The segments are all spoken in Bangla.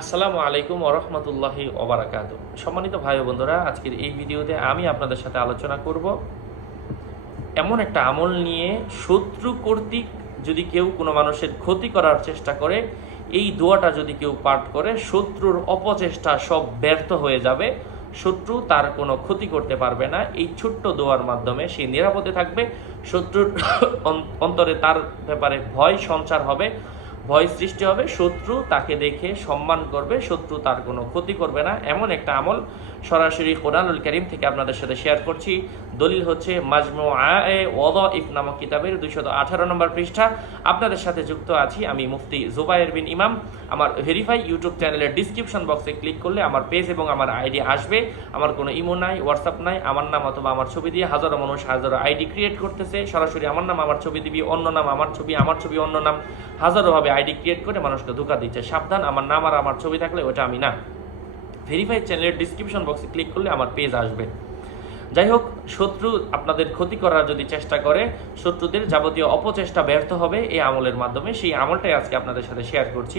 আসসালামু আলাইকুম ওরহমতুল্লাহি ওবরাকাত সম্মানিত ভাই বন্ধুরা, আজকের এই ভিডিওতে আমি আপনাদের সাথে আলোচনা করব এমন একটা আমল নিয়ে শত্রু কর্তৃক যদি কেউ কোনো মানুষের ক্ষতি করার চেষ্টা করে, এই দোয়াটা যদি কেউ পাঠ করে, শত্রুর অপচেষ্টা সব ব্যর্থ হয়ে যাবে। শত্রু তার কোনো ক্ষতি করতে পারবে না। এই ছোট্ট দোয়ার মাধ্যমে সে নিরাপদে থাকবে। শত্রুর অন্তরে তার ব্যাপারে ভয় সঞ্চার হবে। ভয় সৃষ্টি হবে, শত্রু তাকে দেখে সম্মান করবে, শত্রু তার কোনো ক্ষতি করবে না। এমন একটা আমল সরাসরি কোরআনুল করিম থেকে আপনাদের সাথে শেয়ার করছি। দলিল হচ্ছে মাজমু আয়ে ওদ ইফ নামক কিতাবের দুইশত আঠারো নম্বর পৃষ্ঠা। আপনাদের সাথে যুক্ত আছি আমি মুফতি জুবাইর বিন ইমাম। আমার ভেরিফাই ইউটিউব চ্যানেলের ডিসক্রিপশন বক্সে ক্লিক করলে আমার পেজ এবং আমার আইডি আসবে। আমার কোনো ইমো নাই হোয়াটসঅ্যাপ নাই, আমার নাম অথবা আমার ছবি দিয়ে হাজারো মানুষ হাজারো আইডি ক্রিয়েট করতেছে। সরাসরি আমার নাম, আমার ছবি দিবি, অন্য নাম, আমার ছবি আমার ছবি, অন্য নাম। হাজারোভাবে আইডি ক্রিয়েট করে মানুষকে ধোকা দিচ্ছে। সাবধান, আমার নাম আর আমার ছবি থাকলে ওটা আমি না। ভেরিফাই চ্যানেলের ডিসক্রিপশন বক্সে ক্লিক করলে আমার পেজ আসবে। যাই হোক, শত্রু আপনাদের ক্ষতি করার যদি চেষ্টা করে, শত্রুদের যাবতীয় অপচেষ্টা ব্যর্থ হবে এই আমলের মাধ্যমে। সেই আমলটাই আজকে আপনাদের সাথে শেয়ার করছি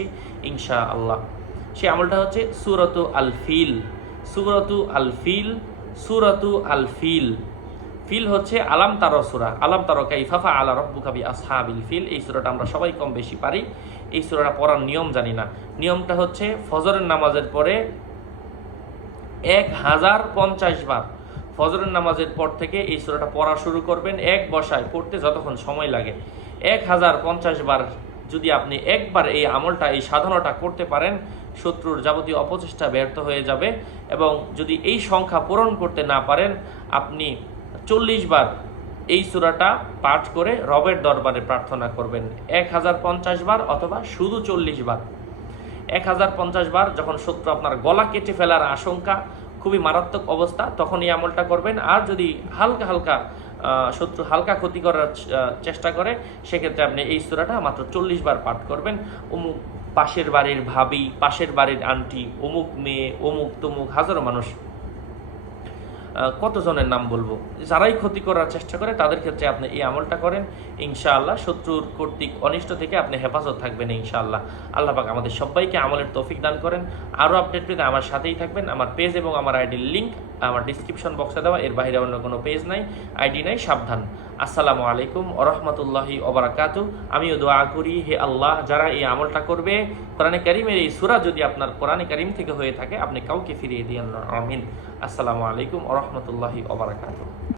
ইনশা আল্লাহ সেই আমলটা হচ্ছে সুরতু আল ফিল সুরতু আল ফিল সুরতু আল ফিল ফিল হচ্ছে আলাম তার সুরা, আলাম তার কাইফাফা আলা রব্বুকাবি আসহাবিল ফিল। এই সুরাটা আমরা সবাই কম বেশি পারি। এই সুরাটা পড়ার নিয়ম জানি না। নিয়মটা হচ্ছে ফজরের নামাজের পরে এক হাজার পঞ্চাশ বার ফজরের নামাজের পর থেকে এই সুরাটা পড়া শুরু করবেন এক বসায় পড়তে যতক্ষণ সময় লাগে। এক হাজার পঞ্চাশ বার যদি আপনি একবার এই আমলটা, এই সাধনাটা করতে পারেন, শত্রুর যাবতীয় অপচেষ্টা ব্যর্থ হয়ে যাবে এবং যদি এই সংখ্যা পূরণ করতে না পারেন, আপনি চল্লিশ বার এই সুরাটা পাঠ করে রবের দরবারে প্রার্থনা করবেন। এক হাজার পঞ্চাশ বার অথবা শুধু চল্লিশ বার। এক হাজার পঞ্চাশ বার যখন শত্রু আপনার গলা কেটে ফেলার আশঙ্কা, খুবই মারাত্মক অবস্থা তখন এই আমলটা করবেন। আর যদি হালকা হালকা শত্রু হালকা ক্ষতি করার চেষ্টা করে, সেক্ষেত্রে আপনি এই সুরাটা মাত্র চল্লিশ বার পাঠ করবেন। অমুক পাশের বাড়ির ভাবি, পাশের বাড়ির আন্টি, অমুক মেয়ে, অমুক তমুক হাজারো মানুষ কতজনের নাম বলব? যারাই ক্ষতি করার চেষ্টা করে, তাদের ক্ষেত্রে আপনি এই আমলটা করেন। ইনশাআল্লাহ, শত্রুর কর্তৃক অনিষ্ট থেকে আপনি হেফাজত থাকবেন, ইনশাআল্লাহ। আল্লাহ পাক আমাদের সবাইকে আমলের তৌফিক দান করেন। আরও আপডেট পেতে আমার সাথেই থাকবেন। আমার পেজ এবং আমার আইডির লিঙ্ক আমার ডিসক্রিপশন বক্সে দেওয়া। এর বাইরে অন্য কোনো পেজ নাই, আইডি নাই, সাবধান। আসসালামু আলাইকুম ওরহমতুল্লাহি ওবরাকাতু আমিও দোয়া করি, হে আল্লাহ, যারা এই আমলটা করবে, কোরআনে কারিমের এই সুরা যদি আপনার কোরআনে কারিম থেকে হয়ে থাকে, আপনি কাউকে ফিরিয়ে দিয়েন আমিন। আসসালামু আলাইকুম রহমতুল্লাহি অবরাকাত